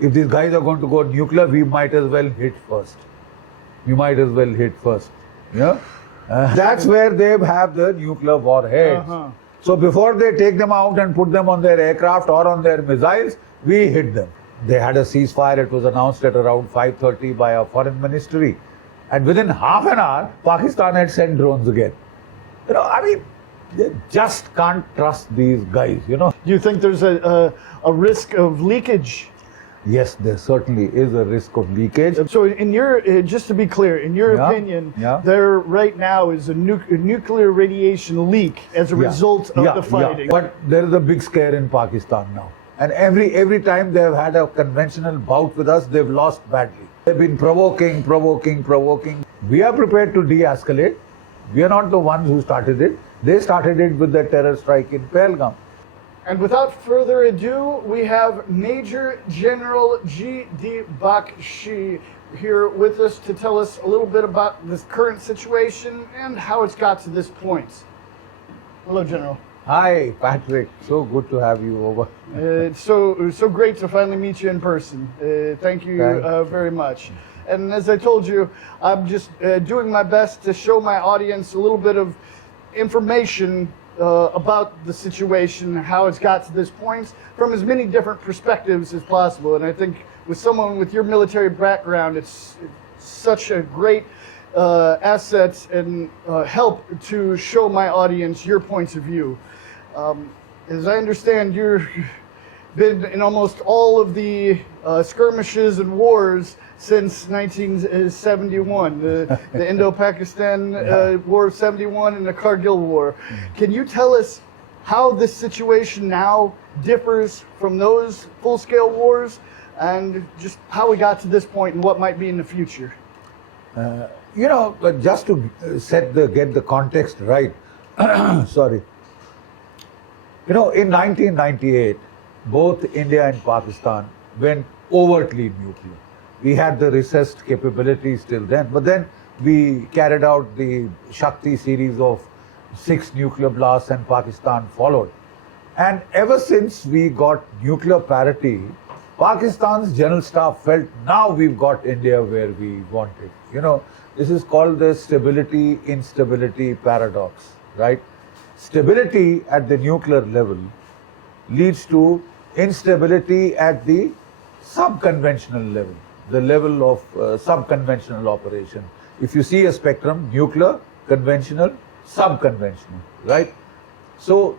if these guys are going to go nuclear, we might as well hit first. Yeah? That's where they have the nuclear warheads. So before they take them out and put them on their aircraft or on their missiles, we hit them. They had a ceasefire. It was announced at around 5:30 by our foreign ministry. And within half an hour, Pakistan had sent drones again. I mean, they just can't trust these guys, Do you think there's a risk of leakage? Yes, there certainly is a risk of leakage. So in your, just to be clear, in your opinion, there right now is a nuclear radiation leak as a result of the fighting. But there is a big scare in Pakistan now. And every time they have had a conventional bout with us, they've lost badly. They've been provoking. We are prepared to de-escalate. We are not the ones who started it. They started it with the terror strike in Pahalgam. And without further ado, we have Major General G.D. Bakshi here with us to tell us a little bit about this current situation and how it's got to this point. Hello, General. Hi, Patrick. So good to have you over. It's so great to finally meet you in person. Thank you very much. And as I told you, I'm just doing my best to show my audience a little bit of information about the situation, how it's got to this point, from as many different perspectives as possible. And I think with someone with your military background, it's such a great asset and help to show my audience your points of view. As I understand, you've been in almost all of the skirmishes and wars since 1971, the Indo-Pakistan War of 71 and the Kargil War. Can you tell us how this situation now differs from those full-scale wars and just how we got to this point and what might be in the future? Just to get the context right, sorry. In 1998, both India and Pakistan went overtly nuclear. We had the recessed capabilities till then, but then we carried out the Shakti series of 6 nuclear blasts and Pakistan followed. And ever since we got nuclear parity, Pakistan's general staff felt now we've got India where we want it. This is called the stability-instability paradox, right? Stability at the nuclear level leads to instability at the sub-conventional level, the level of sub-conventional operation. If you see a spectrum, nuclear, conventional, sub-conventional, right? So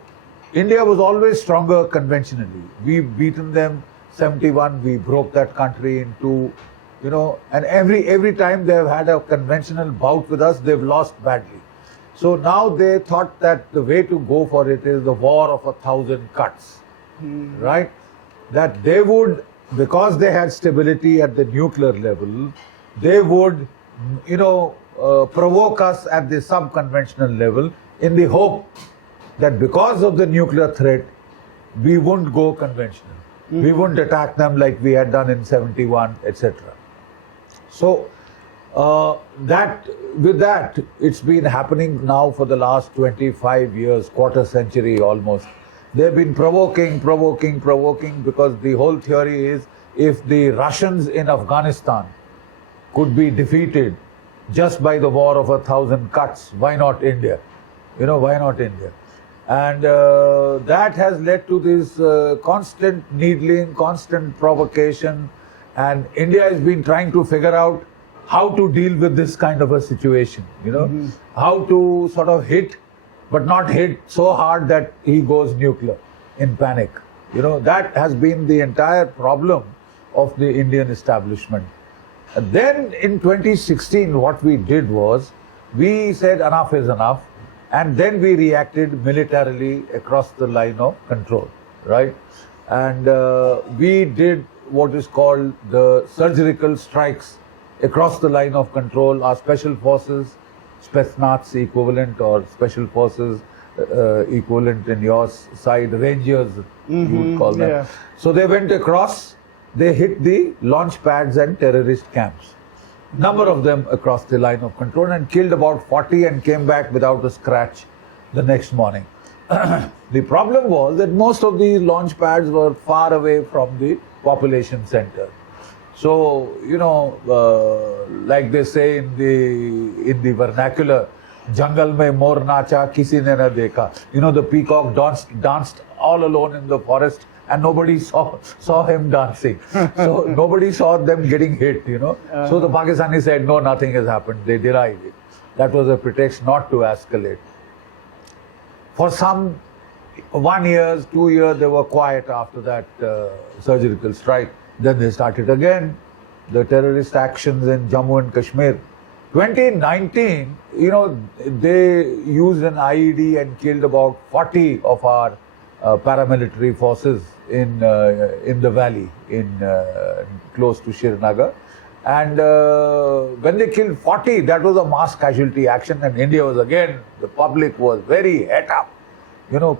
India was always stronger conventionally. We've beaten them 71, we broke that country into, and every time they've had a conventional bout with us, they've lost badly. So now they thought that the way to go for it is the war of 1,000 cuts, right? That they would, because they had stability at the nuclear level, they would, provoke us at the sub-conventional level in the hope that because of the nuclear threat, we wouldn't go conventional. We wouldn't attack them like we had done in 71, etc. So, with that, it's been happening now for the last 25 years, quarter century almost. They've been provoking, because the whole theory is if the Russians in Afghanistan could be defeated just by the war of 1,000 cuts, why not India? Why not India? And that has led to this constant needling, constant provocation, and India has been trying to figure out how to deal with this kind of a situation, how to sort of hit, but not hit so hard that he goes nuclear in panic. That has been the entire problem of the Indian establishment. And then in 2016, what we did was, we said enough is enough, and then we reacted militarily across the line of control, right? And we did what is called the surgical strikes across the line of control. Our special forces, Spetsnaz equivalent, or special forces equivalent in your side, Rangers, you would call them. Yeah. So they went across, they hit the launch pads and terrorist camps. Number of them across the line of control, and killed about 40 and came back without a scratch the next morning. The problem was that most of these launch pads were far away from the population center. So, like they say in the vernacular, jungle mein mor nacha, kisi ne na dekha. The peacock danced all alone in the forest and nobody saw him dancing. So nobody saw them getting hit, So the Pakistanis said, no, nothing has happened. They denied it. That was a pretext not to escalate. For some 1 year, 2 years, they were quiet after that surgical strike. Then they started again, the terrorist actions in Jammu and Kashmir. 2019, they used an IED and killed about 40 of our paramilitary forces in the valley, close to Srinagar. And when they killed 40, that was a mass casualty action, and India was again, the public was very het up.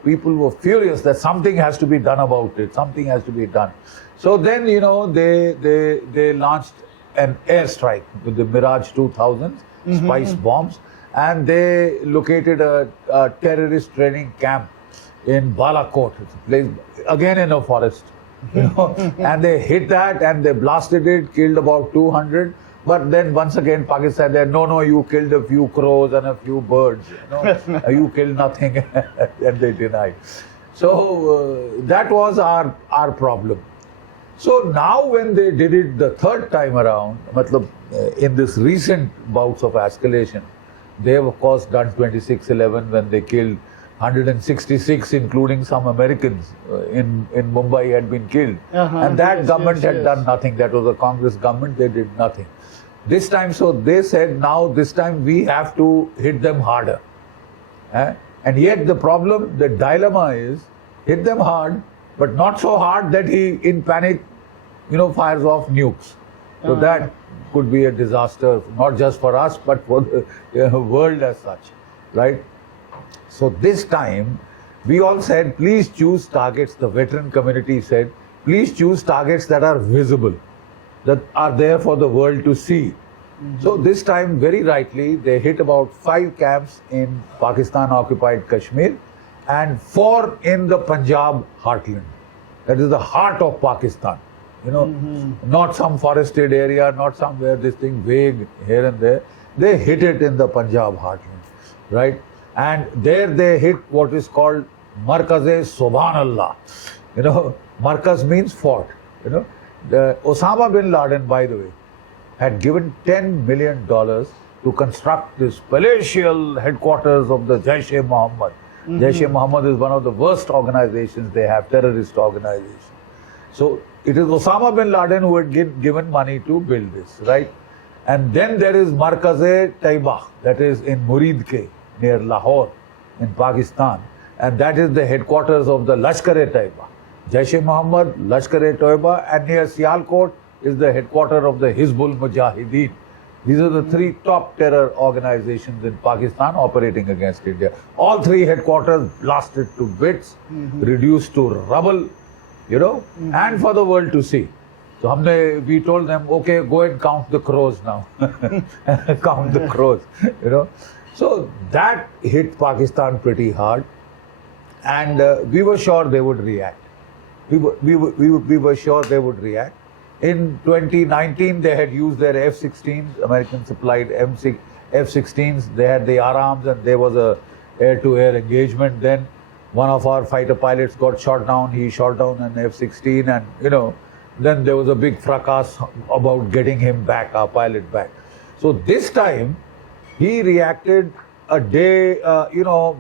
People were furious that something has to be done about it, something has to be done. So then, they launched an airstrike with the Mirage 2000s, spice bombs, and they located a terrorist training camp in Balakot. It's a place, again in a forest, and they hit that and they blasted it, killed about 200. But then once again, Pakistan said, no, you killed a few crows and a few birds. You killed nothing, and they denied. So that was our problem. So now when they did it the third time around, in this recent bouts of escalation, they have of course done 26/11 when they killed 166, including some Americans in Mumbai had been killed. And that government had done nothing. That was a Congress government, they did nothing. This time, so they said, now this time we have to hit them harder. And yet the problem, the dilemma is, hit them hard, but not so hard that he, in panic, fires off nukes. So that could be a disaster, not just for us, but for the world as such, right? So this time, we all said, please choose targets, the veteran community said, please choose targets that are visible, that are there for the world to see. So this time, very rightly, they hit about 5 camps in Pakistan-occupied Kashmir and 4 in the Punjab heartland. That is the heart of Pakistan. Not some forested area, not somewhere this thing vague here and there. They hit it in the Punjab heartland, right? And there they hit what is called Markaz-e Subhanallah. Markaz means fort. The Osama bin Laden, by the way, had given $10 million to construct this palatial headquarters of the Jaish-e-Mohammed. Jaish-e-Mohammed is one of the worst organizations they have, terrorist organization. So it is Osama bin Laden who had given money to build this, right? And then there is Markaz-e Taiba, that is in Muridke, near Lahore in Pakistan. And that is the headquarters of the Lashkar-e-Taiba. Jaish-e-Mohammed, Lashkar-e-Taiba, and near Sialkot is the headquarters of the Hizbul Mujahideen. These are the 3 top terror organizations in Pakistan operating against India. All 3 headquarters blasted to bits, reduced to rubble, and for the world to see. So we told them, okay, go and count the crows now. Count the crows, So that hit Pakistan pretty hard, and we were sure they would react. We were sure they would react. In 2019, they had used their F-16s, American supplied F-16s. They had the Arams, and there was a air-to-air engagement. Then one of our fighter pilots got shot down. He shot down an F-16, and then there was a big fracas about getting him back, our pilot back. So this time, he reacted a day,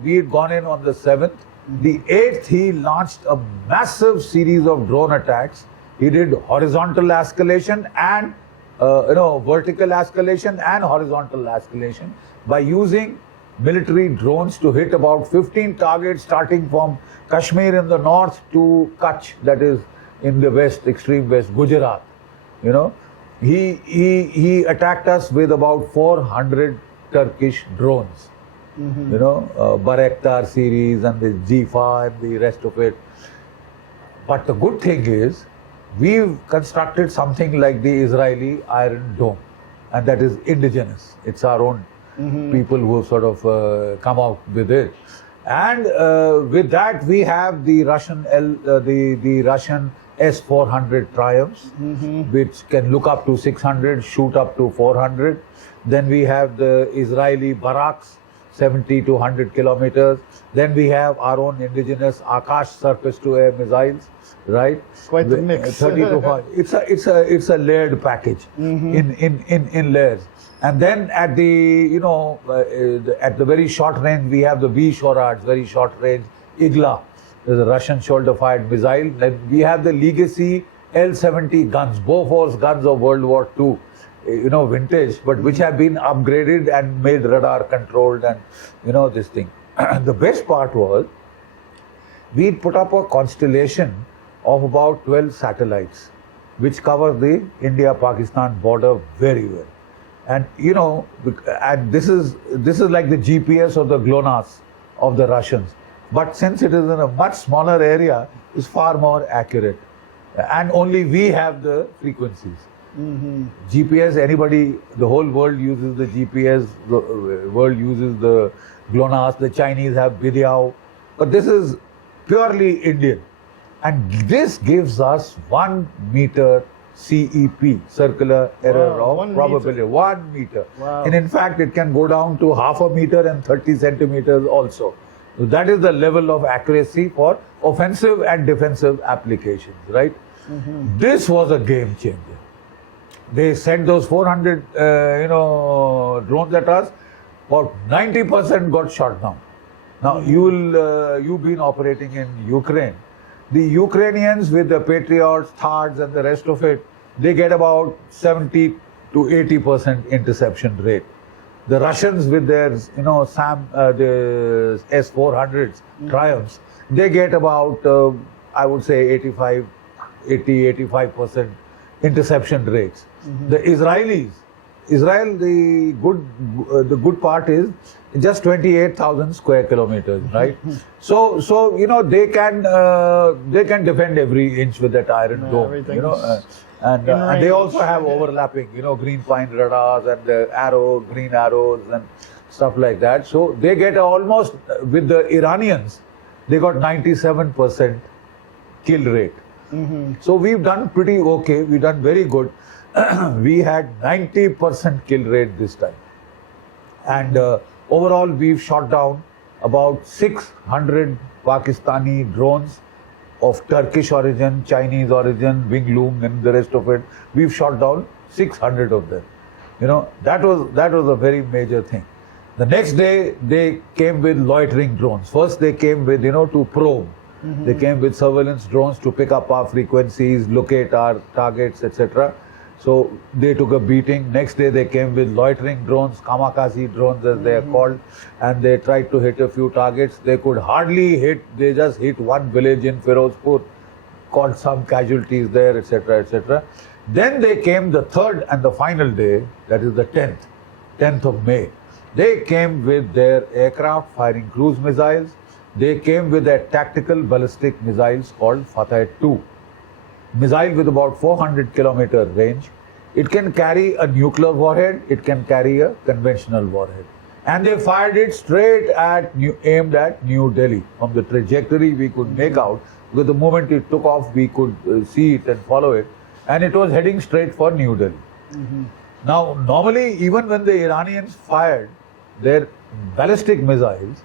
we had gone in on the 7th. The 8th, he launched a massive series of drone attacks. He did horizontal escalation and, vertical escalation and horizontal escalation by using military drones to hit about 15 targets starting from Kashmir in the north to Kutch, that is in the west, extreme west, Gujarat. He attacked us with about 400 Turkish drones. Bayraktar series and the Jifa and the rest of it. But the good thing is, we've constructed something like the Israeli Iron Dome, and that is indigenous. It's our own people who have sort of come out with it. And with that, we have the Russian S-400 Triumphs, which can look up to 600, shoot up to 400. Then we have the Israeli Baraks, 70 to 100 kilometers. Then we have our own indigenous Akash surface-to-air missiles, right? Quite the mix. 30 to 40. It's a layered package in layers. And then at the at the very short range we have the V-Shorards, very short range Igla, the Russian shoulder-fired missile. Then we have the legacy L-70 guns, Bofors guns of World War II. Vintage, but which have been upgraded and made radar controlled, and this thing. The best part was we put up a constellation of about 12 satellites which cover the India-Pakistan border very well. And and this is like the GPS or the GLONASS of the Russians. But since it is in a much smaller area, it's far more accurate. And only we have the frequencies. GPS, anybody, the whole world uses the GPS, the world uses the GLONASS, the Chinese have Bidiao, but this is purely Indian. And this gives us 1 meter CEP, circular error of probability, 1 meter. Wow. And in fact, it can go down to half a meter and 30 centimeters also. So that is the level of accuracy for offensive and defensive applications, right? This was a game changer. They sent those 400, drones at us. About 90% got shot down. Now you've been operating in Ukraine. The Ukrainians with the Patriots, THAADs, and the rest of it, they get about 70 to 80% interception rate. The Russians with their, the S-400s, Triumphs, they get about, I would say, 85% interception rates. The Israelis, the good part is just 28,000 square kilometers, right? So they can defend every inch with that iron dome, and they also have overlapping, green pine radars and the green arrows and stuff like that. So they get almost, with the Iranians, they got 97% kill rate. So we've done pretty okay. We've done very good. We had 90% kill rate this time. And overall, we've shot down about 600 Pakistani drones of Turkish origin, Chinese origin, wing loom, and the rest of it. We've shot down 600 of them. That was a very major thing. The next day, they came with loitering drones. First, they came with, to probe. They came with surveillance drones to pick up our frequencies, locate our targets, etc. So they took a beating. Next day they came with loitering drones, kamikaze drones as they are called, and they tried to hit a few targets. They could hardly hit, they just hit one village in Firozpur, caused some casualties there, etc., etc. Then they came the third and the final day, that is the 10th of May. They came with their aircraft firing cruise missiles. They came with their tactical ballistic missiles called Fateh-2. Missile with about 400 kilometer range. It can carry a nuclear warhead, it can carry a conventional warhead. And they fired it straight aimed at New Delhi. From the trajectory we could make out, because the moment it took off we could see it and follow it. And it was heading straight for New Delhi. Now, normally, even when the Iranians fired their ballistic missiles,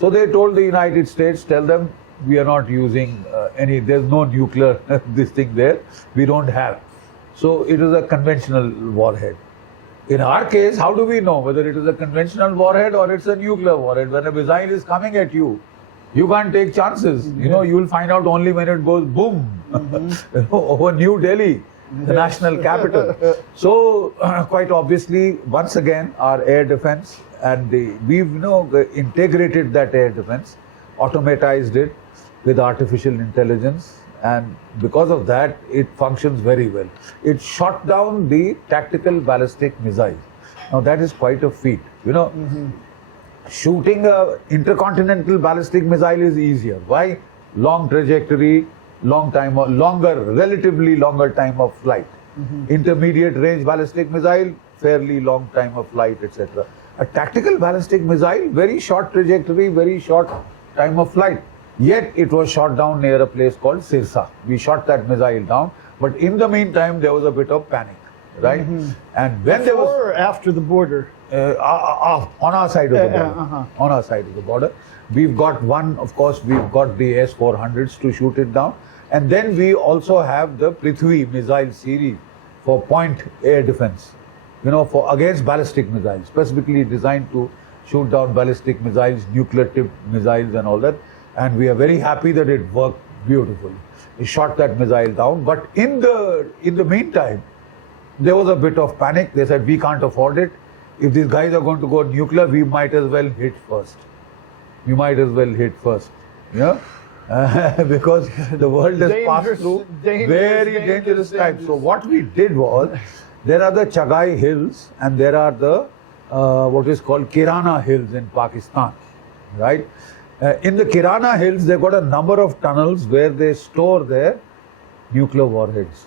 so they told the United States, tell them, we are not using there's no nuclear this thing there, we don't have. So it is a conventional warhead. In our case, how do we know whether it is a conventional warhead or it's a nuclear warhead? When a missile is coming at you, you can't take chances. You will find out only when it goes boom over New Delhi, the national capital. So quite obviously, once again, our air defense and we've integrated that air defense, automatized it with artificial intelligence, and because of that, it functions very well. It shot down the tactical ballistic missile. Now that is quite a feat. Shooting a intercontinental ballistic missile is easier. Why? Long trajectory, relatively longer time of flight. Intermediate range ballistic missile, fairly long time of flight, etc. A tactical ballistic missile, very short trajectory, very short time of flight. Yet it was shot down near a place called Sirsa. We shot that missile down, but in the meantime there was a bit of panic, right? And when there was Before or after the border? on our side of the border, on our side of the border, we've got one. Of course, we've got the S-400s to shoot it down, and then we also have the Prithvi missile series for point air defense. You know, for against ballistic missiles, specifically designed to shoot down ballistic missiles, nuclear-tipped missiles, and all that. And we are very happy that it worked beautifully. We shot that missile down, but in the meantime, there was a bit of panic. They said, we can't afford it. If these guys are going to go nuclear, we might as well hit first. We might as well hit first. Yeah? Because the world has passed through very dangerous times. So what we did was, there are the Chagai Hills and there are the what is called Kirana Hills in Pakistan, right? In the Kirana Hills, they've got a number of tunnels where they store their nuclear warheads,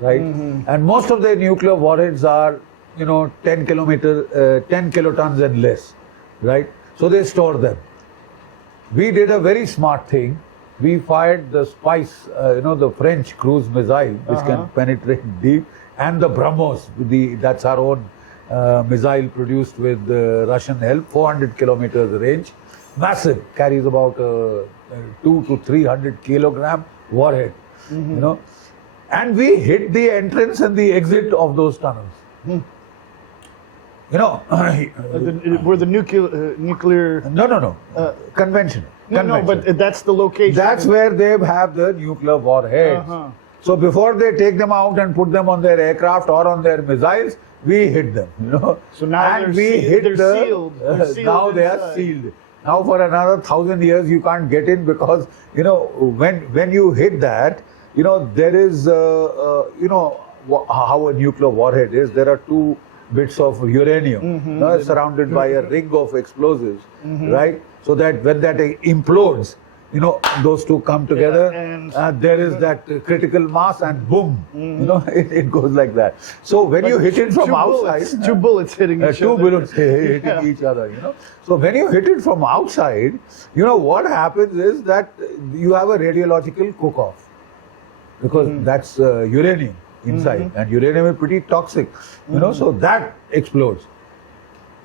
right? And most of their nuclear warheads are, you know, 10 kilotons and less, right? So they store them. We did a very smart thing. We fired the Spice, you know, the French cruise missile, which can penetrate deep, and the BrahMos, that's our own missile produced with Russian help, 400 kilometers range, massive, carries about 200 to 300 kilogram warhead, you know, and we hit the entrance and the exit of those tunnels. You know, were the nuclear? No. Conventional. No, but that's the location. That's where they have the nuclear warheads. So before they take them out and put them on their aircraft or on their missiles, we hit them. You know. So now and we hit they're sealed. They're sealed now they inside. are sealed. Now for another 1,000 years you can't get in, because you know when you hit that, you know there is you know how a nuclear warhead is. There are two bits of uranium surrounded by a ring of explosives, right? So that when that implodes, you know, those two come together, and there is that critical mass, and boom, you know, it goes like that. So when you hit it from outside, two bullets hitting each other. Two bullets hitting each other, you know. So when you hit it from outside, you know, what happens is that you have a radiological cook-off, because that's uranium inside, and uranium is pretty toxic, you know, so that explodes.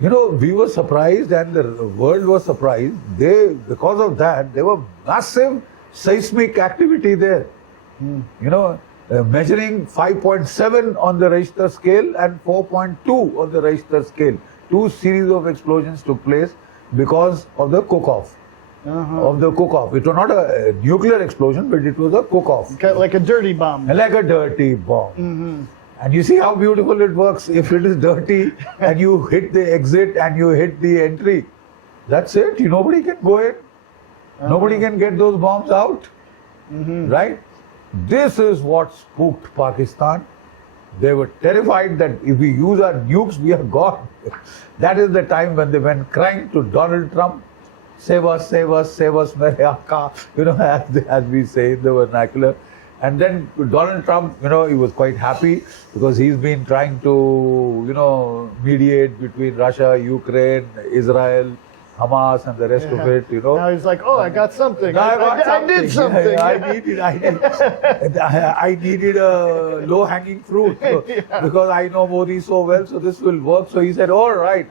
You know, we were surprised and the world was surprised. Because of that, there were massive seismic activity there. You know, measuring 5.7 on the Richter scale and 4.2 on the Richter scale. Two series of explosions took place because of the cook-off. Of the cook-off. It was not a nuclear explosion, but it was a cook-off. Like a dirty bomb. Like a dirty bomb. And you see how beautiful it works. If it is dirty and you hit the exit and you hit the entry, that's it. Nobody can go in. Nobody can get those bombs out. Right? This is what spooked Pakistan. They were terrified that if we use our nukes, we are gone. That is the time when they went crying to Donald Trump, save us, save us, save us, mere Akka, you know, as we say in the vernacular. And then Donald Trump, you know, he was quite happy because he's been trying to, you know, mediate between Russia, Ukraine, Israel, Hamas, and the rest of it, you know. Now he's like, oh, I got something. I did something. I needed a low-hanging fruit because I know Modi so well, so this will work. So he said, all right,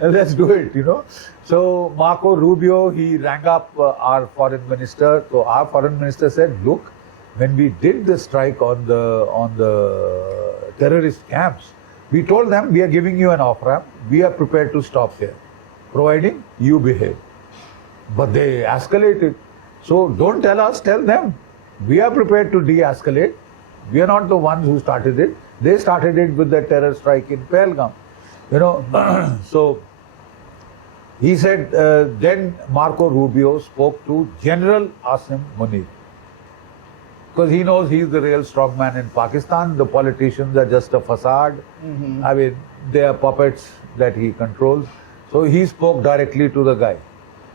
let's do it, you know. So Marco Rubio, he rang up our foreign minister. So our foreign minister said, look, when we did the strike on the terrorist camps, we told them, we are giving you an off-ramp. We are prepared to stop here, providing you behave. But they escalated. So don't tell us, tell them. We are prepared to de-escalate. We are not the ones who started it. They started it with the terror strike in Pahalgam. You know, so he said, then Marco Rubio spoke to General Asim Munir. Because he knows he's the real strongman in Pakistan. The politicians are just a facade. I mean, they are puppets that he controls. So he spoke directly to the guy.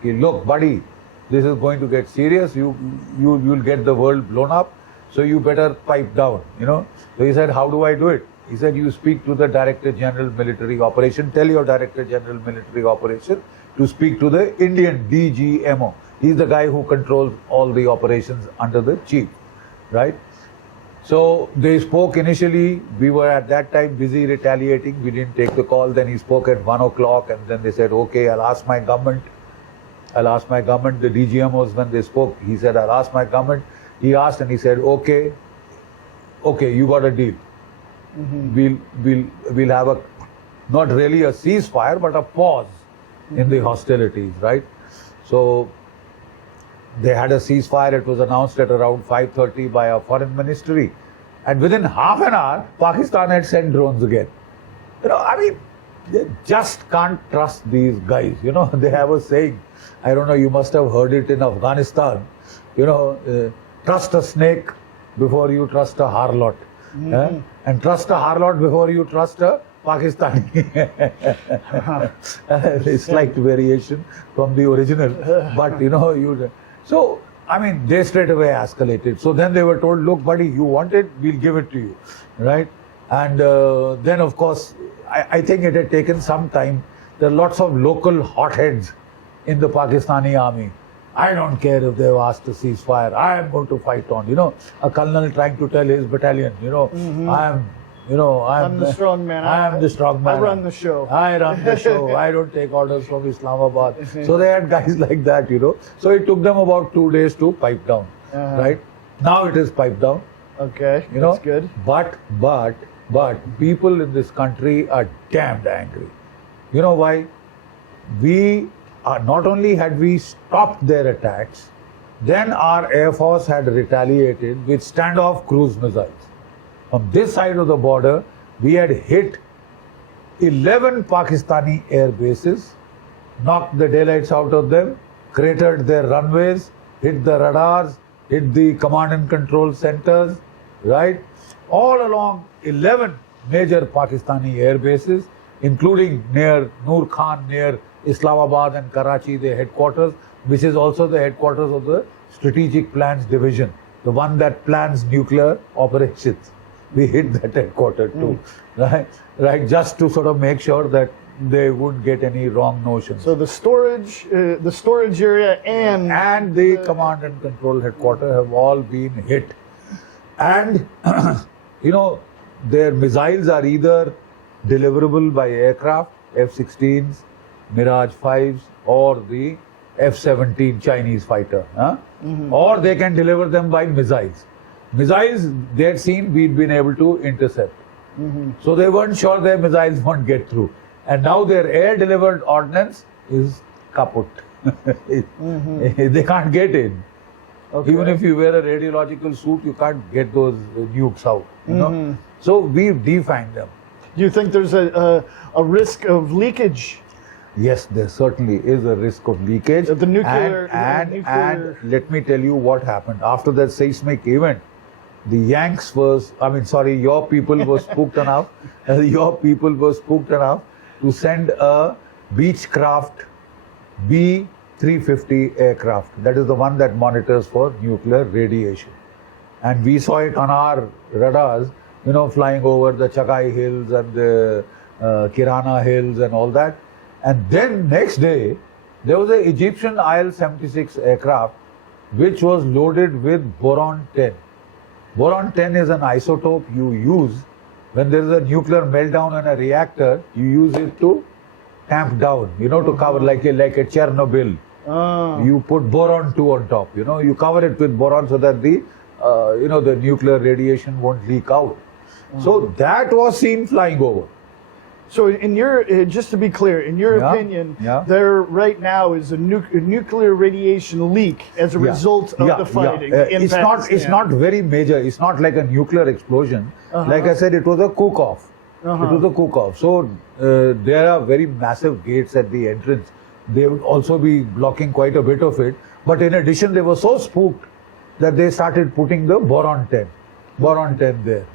Look, buddy, this is going to get serious. You'll get the world blown up. So you better pipe down, you know. So he said, how do I do it? He said, you speak to the Director General Military Operation. Tell your Director General Military Operation to speak to the Indian DGMO. He's the guy who controls all the operations under the chief, right? So they spoke initially. We were at that time busy retaliating. We didn't take the call. Then he spoke at 1 o'clock, and then they said, okay, I'll ask my government. The DGMOs, when they spoke, he said, I'll ask my government. He asked and he said, okay, you got a deal. We'll have a, not really a ceasefire, but a pause in the hostilities, right? So they had a ceasefire. It was announced at around 5:30 by our foreign ministry. And within half an hour, Pakistan had sent drones again. I mean, they just can't trust these guys. They have a saying, I don't know, you must have heard it in Afghanistan, trust a snake before you trust a harlot. And trust a harlot before you trust a Pakistani. A slight variation from the original. But, so, I mean, they straight away escalated. So then they were told, look, buddy, you want it, we'll give it to you, right? And then, of course, I think it had taken some time. There are lots of local hotheads in the Pakistani army. I don't care if they've asked a ceasefire. I am going to fight on. A colonel trying to tell his battalion, I'm the strong man. I am the strong man. I run the show. I run the show. I don't take orders from Islamabad. So they had guys like that, So it took them about 2 days to pipe down, right? Now it is piped down. Okay, that's good. But people in this country are damned angry. You know why? Not only had we stopped their attacks, then our Air Force had retaliated with standoff cruise missiles. From this side of the border, we had hit 11 Pakistani air bases, knocked the daylights out of them, cratered their runways, hit the radars, hit the command and control centers, right? All along 11 major Pakistani air bases, including near Noor Khan, near Islamabad and Karachi, their headquarters, which is also the headquarters of the Strategic Plans Division, the one that plans nuclear operations. We hit that headquarters too, right? Just to sort of make sure that they wouldn't get any wrong notions. So the storage area and the command and control headquarters have all been hit. And, their missiles are either deliverable by aircraft, F-16s, Mirage 5s, or the F-17 Chinese fighter. Or they can deliver them by missiles. Missiles, they had seen we'd been able to intercept. So they weren't sure their missiles won't get through. And now their air-delivered ordnance is kaput. They can't get in. Okay. Even if you wear a radiological suit, you can't get those nukes out. So we defanged them. Do you think there's a risk of leakage? Yes, there certainly is a risk of leakage. The nuclear, and let me tell you what happened. After that seismic event, the Yanks your people were spooked enough. Your people were spooked enough to send a Beechcraft B-350 aircraft. That is the one that monitors for nuclear radiation. And we saw it on our radars, flying over the Chagai Hills and the Kirana Hills and all that. And then next day, there was an Egyptian IL-76 aircraft which was loaded with boron-10. Boron-10 is an isotope you use when there is a nuclear meltdown in a reactor. You use it to tamp down, to cover like a Chernobyl. You put boron-2 on top, you cover it with boron so that the nuclear radiation won't leak out. So that was seen flying over. So, just to be clear, in your opinion, there right now is a nuclear radiation leak as a result of the fighting in Pakistan. It's not very major. It's not like a nuclear explosion. Like I said, it was a cook-off. It was a cook-off. So there are very massive gates at the entrance. They would also be blocking quite a bit of it. But in addition, they were so spooked that they started putting the boron-10 there.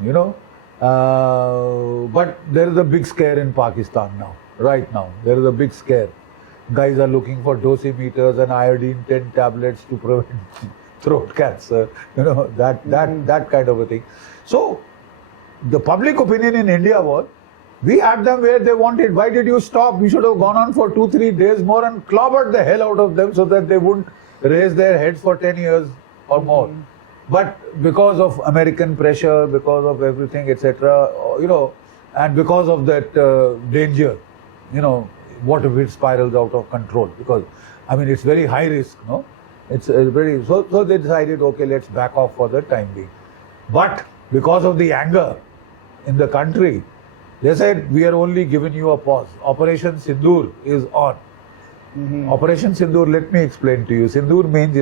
But there is a big scare in Pakistan now. Right now, there is a big scare. Guys are looking for dosimeters and iodine 10 tablets to prevent throat cancer. That kind of a thing. So the public opinion in India was, we had them where they wanted. Why did you stop? We should have gone on for 2-3 days more and clobbered the hell out of them so that they wouldn't raise their heads for 10 years or more. But because of American pressure, because of everything, etc., and because of that danger, what if it spirals out of control? Because, it's very high risk, no? It's very, so they decided, okay, let's back off for the time being. But because of the anger in the country, they said, we are only giving you a pause. Operation Sindoor is on. Operation Sindoor, let me explain to you. Sindoor means,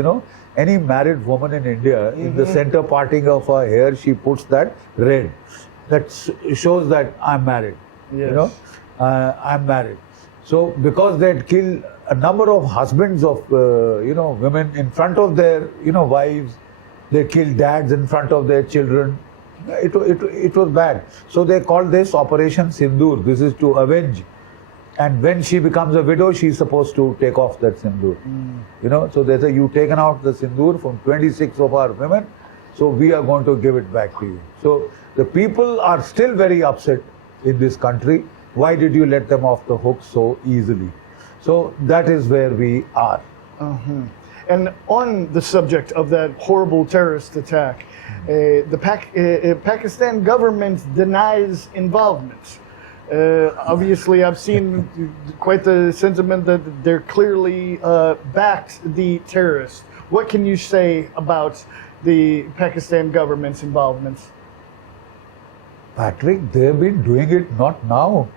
any married woman in India, in the center parting of her hair, she puts that red. That shows that I'm married. Yes. I'm married. So because they had killed a number of husbands of, women in front of their, wives, they killed dads in front of their children. It was bad. So they called this Operation Sindoor. This is to avenge. And when she becomes a widow, she's supposed to take off that sindoor. So they say, you've taken out the sindoor from 26 of our women, so we are going to give it back to you. So the people are still very upset in this country. Why did you let them off the hook so easily? So that is where we are. And on the subject of that horrible terrorist attack, the Pakistan government denies involvement. Obviously, I've seen quite the sentiment that they're clearly backed the terrorists. What can you say about the Pakistan government's involvement? Patrick, they've been doing it not now.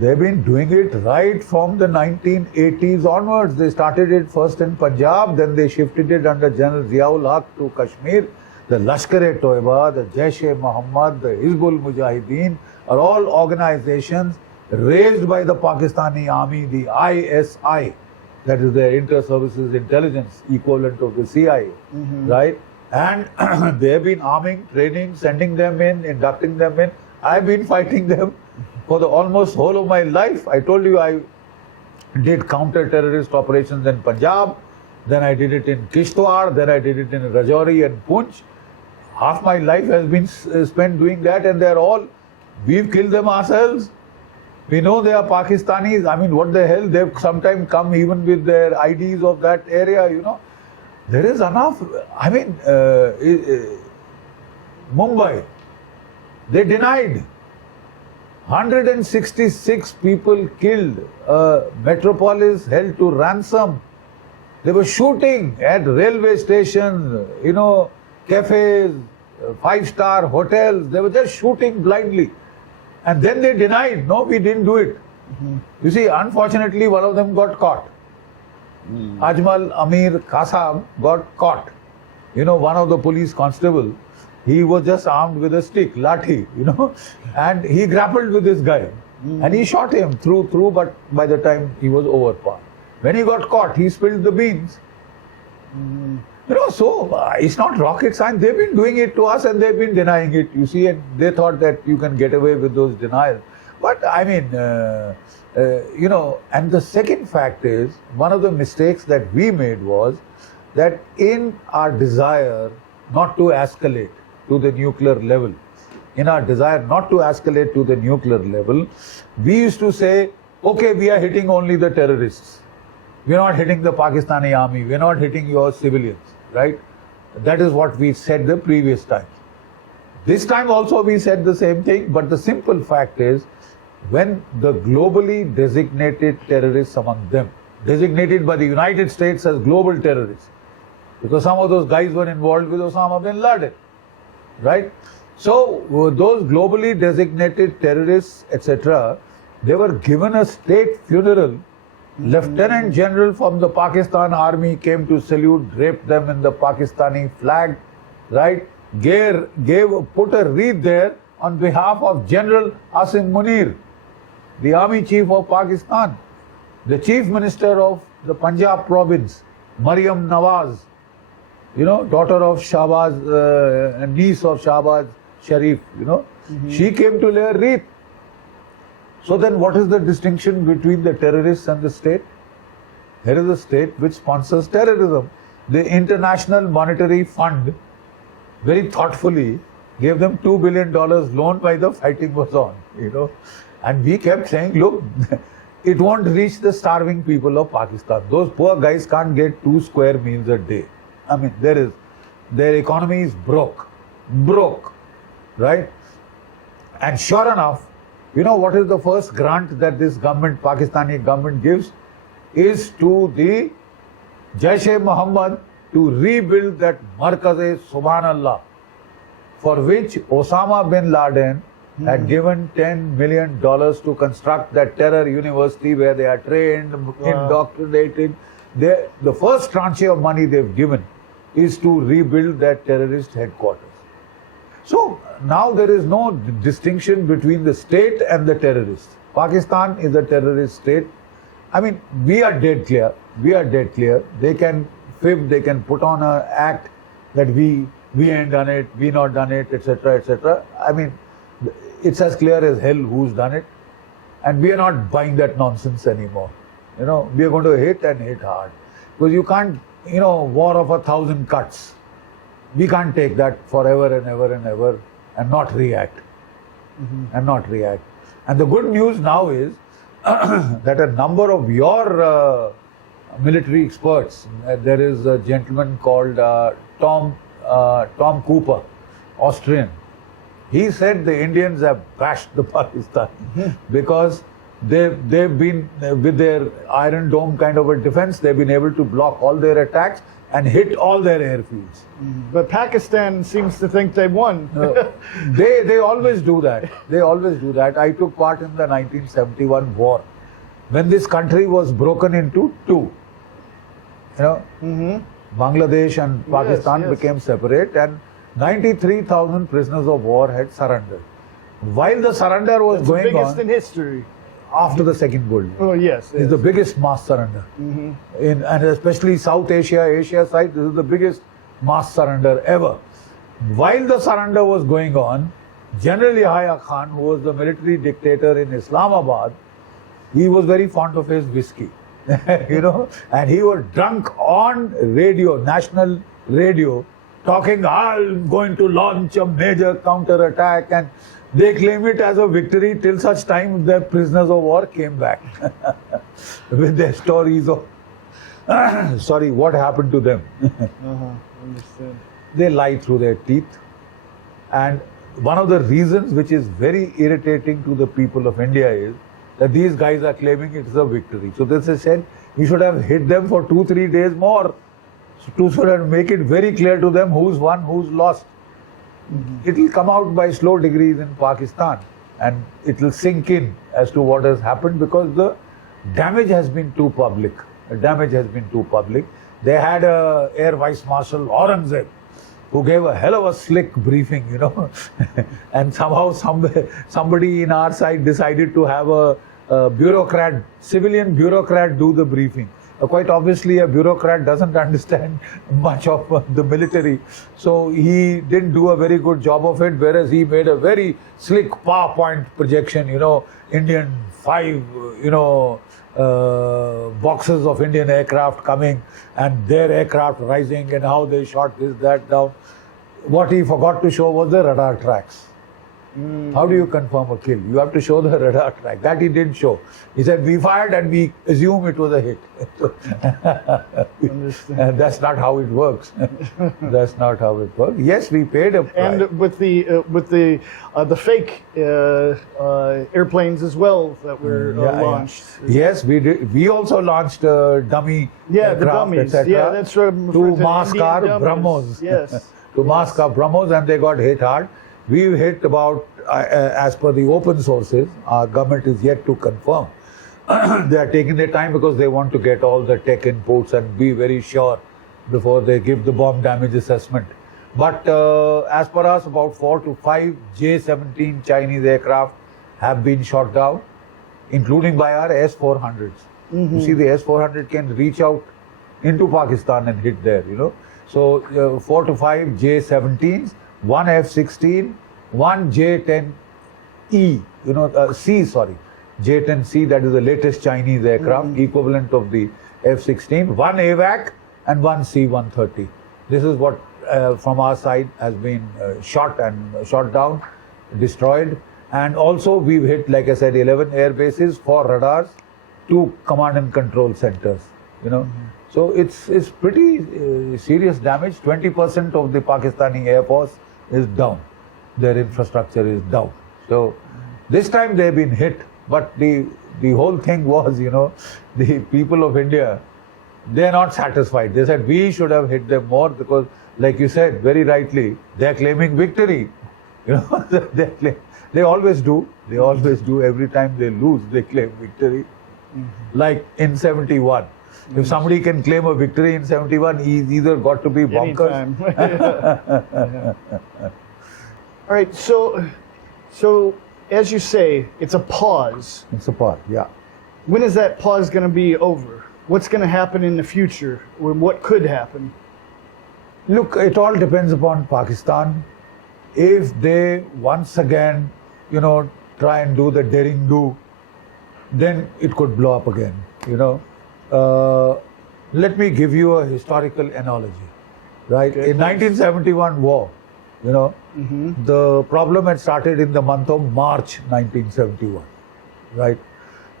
They've been doing it right from the 1980s onwards. They started it first in Punjab, then they shifted it under General Ziaul Haq to Kashmir. The Lashkar-e-Toiba, the Jaish-e-Mohammed, the Hizbul Mujahideen are all organizations raised by the Pakistani army, the ISI, that is the Inter-Services Intelligence, equivalent of the CIA, right? And they have been arming, training, sending them in, inducting them in. I've been fighting them for the almost whole of my life. I told you I did counter-terrorist operations in Punjab, then I did it in Kishtwar, then I did it in Rajouri and Poonch. Half my life has been spent doing that, and they're all, we've killed them ourselves. We know they are Pakistanis. What the hell? They've sometimes come even with their IDs of that area, There is enough. Mumbai, they denied. 166 people killed. Metropolis held to ransom. They were shooting at railway stations, cafes, five-star hotels. They were just shooting blindly. And then they denied, no, we didn't do it. You see, unfortunately, one of them got caught. Ajmal Amir Kasab got caught. One of the police constable, he was just armed with a stick, lathi, and he grappled with this guy. And he shot him through, but by the time he was overpowered. When he got caught, he spilled the beans. So it's not rocket science. They've been doing it to us and they've been denying it, you see, and they thought that you can get away with those denials. But and the second fact is, one of the mistakes that we made was that in our desire not to escalate to the nuclear level, we used to say, okay, we are hitting only the terrorists. We are not hitting the Pakistani army. We are not hitting your civilians, right? That is what we said the previous time. This time also we said the same thing, but the simple fact is, when the globally designated terrorists among them, designated by the United States as global terrorists, because some of those guys were involved with Osama bin Laden, right? So those globally designated terrorists, etc., they were given a state funeral. Lieutenant General from the Pakistan Army came to salute, draped them in the Pakistani flag, right? Put a wreath there on behalf of General Asim Munir, the Army Chief of Pakistan, the Chief Minister of the Punjab province, Maryam Nawaz, daughter of Shahbaz, niece of Shahbaz Sharif, she came to lay a wreath. So then what is the distinction between the terrorists and the state? There is a state which sponsors terrorism. The International Monetary Fund very thoughtfully gave them $2 billion loan while the fighting was on, And we kept saying, look, it won't reach the starving people of Pakistan. Those poor guys can't get 2 square meals a day. I mean, their economy is broke, right? And sure enough, you know what is the first grant that this government, Pakistani government gives, is to the Jaish-e-Mohammed to rebuild that Markaz-e-Subhanallah, for which Osama bin Laden had given $10 million to construct that terror university where they are trained, indoctrinated. The first tranche of money they've given is to rebuild that terrorist headquarters. So now there is no distinction between the state and the terrorists. Pakistan is a terrorist state. I mean, we are dead clear. They can fib, they can put on an act that we ain't done it, we not done it, etc., etc. I mean, it's as clear as hell who's done it, and we are not buying that nonsense anymore. You know, we are going to hit and hit hard, because you can't, you know, war of 1,000 cuts. We can't take that forever and ever and ever and not react. And the good news now is that a number of your military experts, there is a gentleman called Tom Cooper, Austrian. He said the Indians have bashed the Pakistani because they've been, with their Iron Dome kind of a defense, they've been able to block all their attacks and hit all their airfields. But Pakistan seems to think they won. They always do that. I took part in the 1971 war, when this country was broken into two. You know, Bangladesh and Pakistan became separate, and 93,000 prisoners of war had surrendered. While the surrender was going on, the biggest in history. After the Second World War. Oh yes, It's the biggest mass surrender. And especially South Asia, Asia side, this is the biggest mass surrender ever. While the surrender was going on, General Yahya Khan, who was the military dictator in Islamabad, he was very fond of his whiskey. You know, and he was drunk on radio, national radio, talking, I'm going to launch a major counter-attack, and they claim it as a victory till such time the prisoners of war came back with their stories of, what happened to them. Understand. They lie through their teeth. And one of the reasons which is very irritating to the people of India is that these guys are claiming it is a victory. So this is said, you should have hit them for 2-3 days more to sort of make it very clear to them who's won, who's lost. It will come out by slow degrees in Pakistan, and it will sink in as to what has happened, because the damage has been too public. They had a Air Vice Marshal Aurangzeb who gave a hell of a slick briefing, you know, and somehow somebody in our side decided to have a bureaucrat, civilian bureaucrat, do the briefing. Quite obviously, a bureaucrat doesn't understand much of the military, so he didn't do a very good job of it, whereas he made a very slick PowerPoint projection, you know, Indian 5, you know, boxes of Indian aircraft coming and their aircraft rising and how they shot this, that down. What he forgot to show was the radar tracks. How do you confirm a kill? You have to show the radar track. That he didn't show. He said, we fired and we assume it was a hit. That's not how it works. Yes, we paid a price. And with the fake airplanes as well that were launched. Yes, we did. We also launched dummy the dummies. etc. That's right. To mask our BrahMos. Yes. To mask our BrahMos, and they got hit hard. We've hit about, as per the open sources, our government is yet to confirm. They are taking their time because they want to get all the tech inputs and be very sure before they give the bomb damage assessment. But as per us, about 4 to 5 J-17 Chinese aircraft have been shot down, including by our S-400s. You see, the S-400 can reach out into Pakistan and hit there, you know. So 4 to 5 J-17s, 1 F-16, 1 J-10E, you know, J-10C, that is the latest Chinese aircraft, equivalent of the F-16, 1 AVAC and 1 C-130. This is what from our side has been shot down, destroyed. And also we've hit, like I said, 11 air bases, 4 radars, 2 command and control centers, you know. So it's pretty serious damage. 20% of the Pakistani Air Force is down. Their infrastructure is down. So this time they've been hit, but the whole thing was, you know, the people of India, they're not satisfied. They said we should have hit them more because, like you said very rightly, they're claiming victory. You know, they always do. They always do. Every time they lose, they claim victory. Like in 71. If somebody can claim a victory in 71, he's either got to be bonkers. All right, so as you say, it's a pause. It's a pause, yeah. When is that pause going to be over? What's going to happen in the future? Or what could happen? Look, it all depends upon Pakistan. If they once again, you know, try and do the daring do, then it could blow up again, you know. Let me give you a historical analogy, right? Okay, in 1971 war, you know, the problem had started in the month of March 1971, right?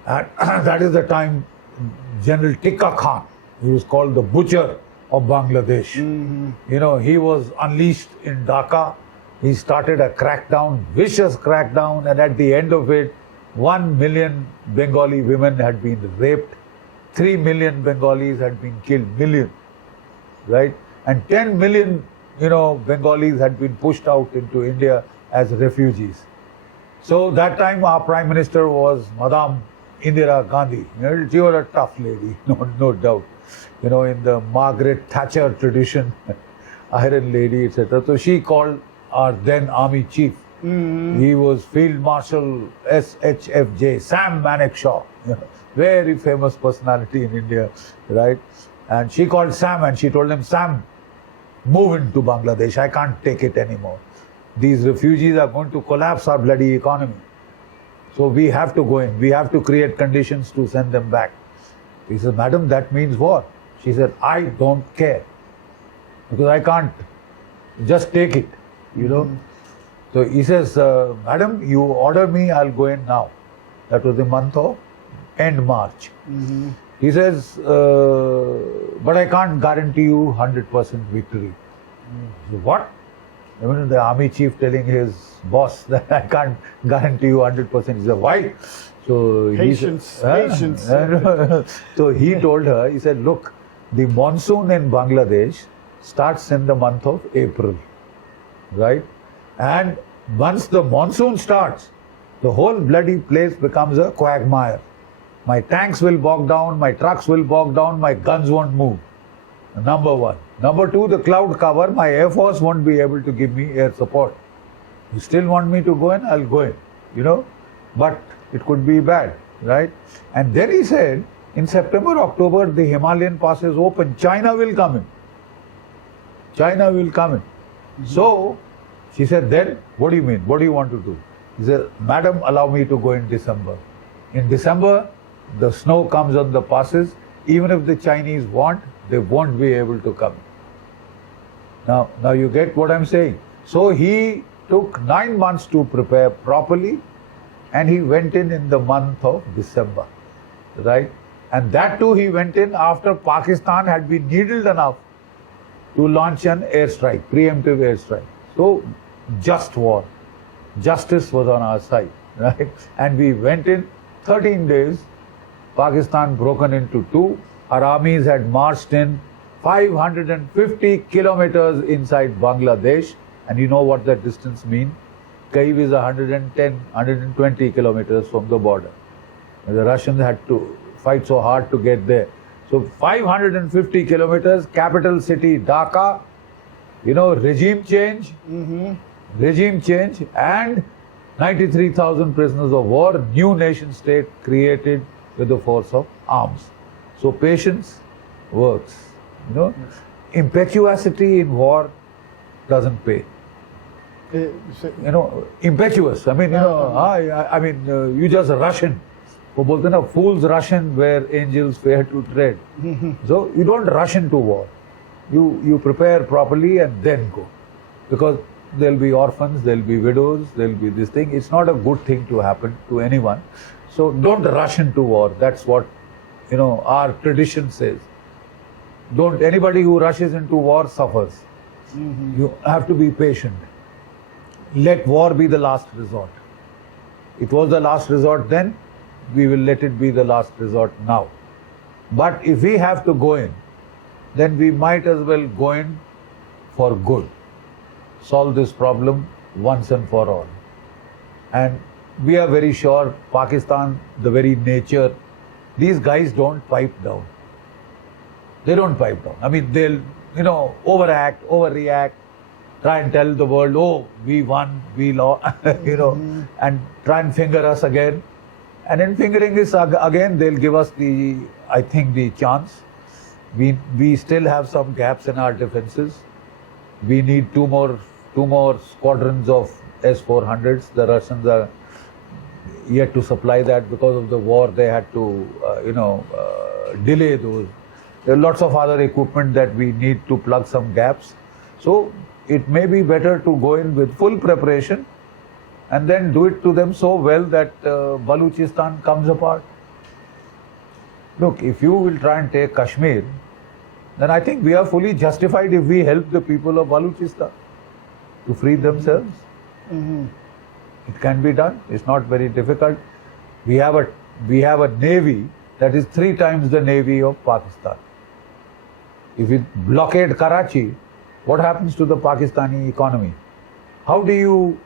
And that is the time General Tikka Khan, he was called the butcher of Bangladesh. You know, he was unleashed in Dhaka. He started a crackdown, vicious crackdown, and at the end of it, 1 million Bengali women had been raped, 3 million Bengalis had been killed, right? And 10 million, you know, Bengalis had been pushed out into India as refugees. So that time our Prime Minister was Madame Indira Gandhi. You know, she was a tough lady, no doubt. You know, in the Margaret Thatcher tradition, Iron Lady, etc. So she called our then Army Chief. He was Field Marshal SHFJ, Sam Manekshaw, you know, very famous personality in India, right? And she called Sam and she told him, Sam, move into Bangladesh. I can't take it anymore. These refugees are going to collapse our bloody economy. So we have to go in. We have to create conditions to send them back. He said, Madam, that means war. She said, I don't care. Because I can't just take it, you know. So he says, Madam, you order me, I'll go in now. That was the month of end March. He says, but I can't guarantee you 100% victory. So what? I mean, the army chief telling his boss that I can't guarantee you 100%. He said, why? So Patience. So he told her, he said, look, the monsoon in Bangladesh starts in the month of April, right? And once the monsoon starts, the whole bloody place becomes a quagmire. My tanks will bog down, my trucks will bog down, my guns won't move. Number one. Number two, the cloud cover, my Air Force won't be able to give me air support. You still want me to go in? I'll go in, you know. But it could be bad, right? And then he said, in September, October, the Himalayan passes open. China will come in. China will come in. So, she said, then, what do you mean? What do you want to do? He said, Madam, allow me to go in December. In December, the snow comes on the passes. Even if the Chinese want, they won't be able to come. Now you get what I'm saying. So he took 9 months to prepare properly, and he went in the month of December, right? And that too he went in after Pakistan had been needled enough to launch an airstrike, preemptive airstrike. So just war. Justice was on our side, right? And we went in 13 days, Pakistan broken into two. Our armies had marched in 550 kilometers inside Bangladesh. And you know what that distance means? Kyiv is 110, 120 kilometers from the border. And the Russians had to fight so hard to get there. So 550 kilometers, capital city Dhaka, you know, regime change, and 93,000 prisoners of war, new nation state created with the force of arms. So patience works, you know. Impetuosity in war doesn't pay. You know, impetuous. I mean, you know, you just rush in. वो बोलते ना, fools rush in where angels fear to tread. So you don't rush into war. You prepare properly and then go, because there'll be orphans, there'll be widows, there'll be this thing. It's not a good thing to happen to anyone. So don't rush into war. That's what our tradition says, don't, anybody who rushes into war suffers. You have to be patient. Let war be the last resort. It was the last resort then, we will let it be the last resort now. But if we have to go in, then we might as well go in for good. Solve this problem once and for all. And we are very sure Pakistan, the very nature, these guys don't pipe down. They don't pipe down. I mean, they'll, overact, overreact, try and tell the world, oh, we won, we lost, and try and finger us again. And in fingering us again, they'll give us the chance. We still have some gaps in our defenses. We need two more squadrons of S-400s. The Russians are yet to supply that because of the war. They had to, delay those. There are lots of other equipment that we need to plug some gaps. So it may be better to go in with full preparation and then do it to them so well that Baluchistan comes apart. Look, if you will try and take Kashmir, then I think we are fully justified if we help the people of Baluchistan to free themselves. It can be done. It's not very difficult. We have a navy that is 3 times the navy of Pakistan. If we blockade Karachi, what happens to the Pakistani economy? How do you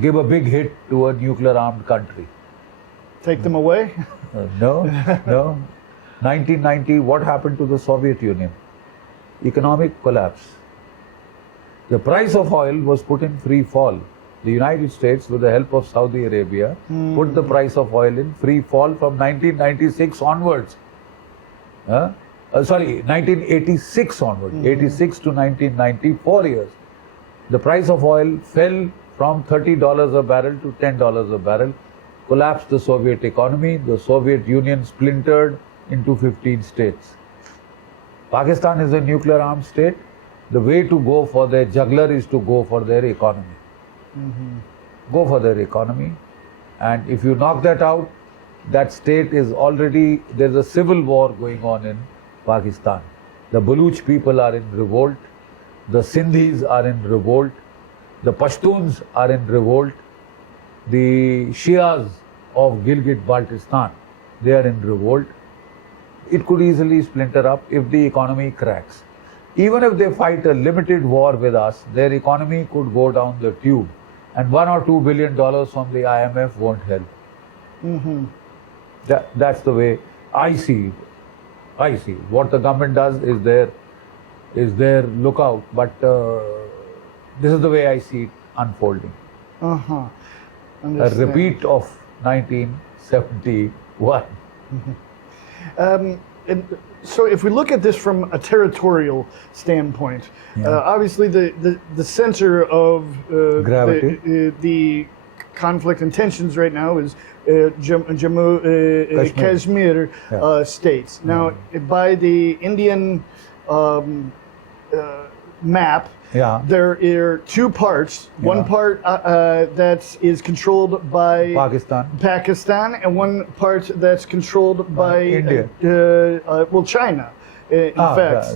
give a big hit to a nuclear armed country? Take them away? No. 1990, what happened to the Soviet Union? Economic collapse. The price of oil was put in free fall. The United States, with the help of Saudi Arabia, put the price of oil in free fall from 1996 onwards. 1986 onwards. 86 to 1990, 4 years. The price of oil fell from $30 a barrel to $10 a barrel, collapsed the Soviet economy. The Soviet Union splintered into 15 states. Pakistan is a nuclear armed state. The way to go for their juggler is to go for their economy. Go for their economy. And if you knock that out, that state is already, there's a civil war going on in Pakistan. The Baluch people are in revolt. The Sindhis are in revolt. The Pashtuns are in revolt. The Shias of Gilgit-Baltistan, they are in revolt. It could easily splinter up if the economy cracks. Even if they fight a limited war with us, their economy could go down the tube. And $1 or $2 billion from the IMF won't help. That's the way I see it. What the government does is their lookout, but this is the way I see it unfolding. A repeat of 1971. So if we look at this from a territorial standpoint, obviously the center of gravity, the conflict and tensions right now is Jammu Kashmir states. Now, by the Indian map, there are 2 parts. One part that is controlled by Pakistan, and one part that's controlled by India. China. In fact,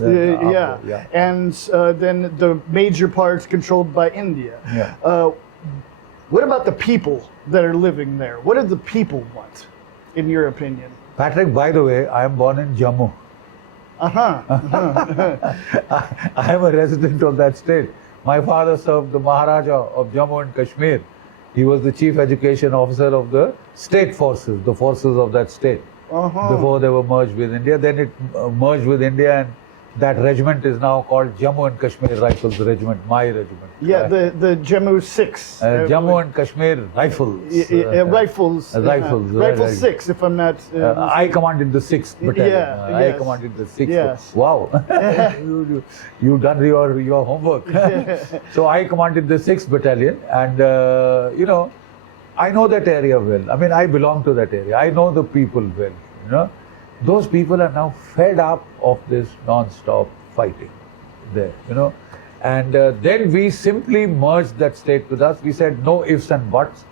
and then the major parts controlled by India. What about the people that are living there? What do the people want, in your opinion? Patrick, by the way, I am born in Jammu. I am a resident of that state. My father served the Maharaja of Jammu and Kashmir. He was the chief education officer of the state forces, the forces of that state, before they were merged with India. Then it merged with India, and that regiment is now called Jammu and Kashmir Rifles Regiment, my regiment. Yeah, the Jammu 6. Jammu and Kashmir Rifles. Rifles. Rifle 6, if I'm not... I commanded the 6th battalion. I commanded the 6th. Yes. Wow. You've done your homework. So I commanded the 6th battalion, and, I know that area well. I mean, I belong to that area. I know the people well, Those people are now fed up of this non-stop fighting there, And then we simply merged that state with us. We said no ifs and buts.